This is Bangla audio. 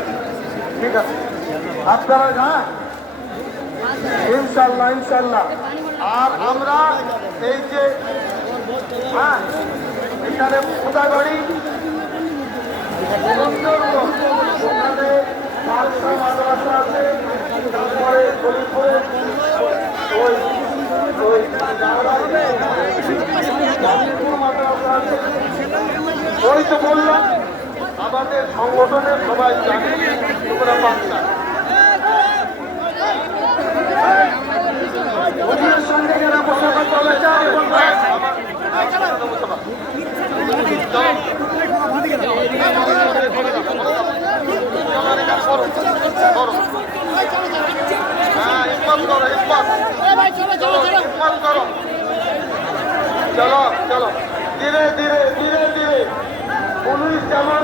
আছে ঠিক আছে আপনারা হ্যাঁ ইনশাল্লাহ ইনশাল্লাহ। আর আমরা এই যে হ্যাঁ এখানে কোথাগাড়ি ওখানে মাদ্রাসা মাদ্রাসা আছে, তারপরে ফরিদপুরে ওই ওই মাদ্রাসা আছে। ওই তো বললাম আমাদের সংগঠনের সবাই জানে তোমরা বাচ্চা ওদের সঙ্গে যারা বসাতে চলে যায় চলো চলো ধীরে ধীরে ধীরে ধীরে পুলিশ যেমন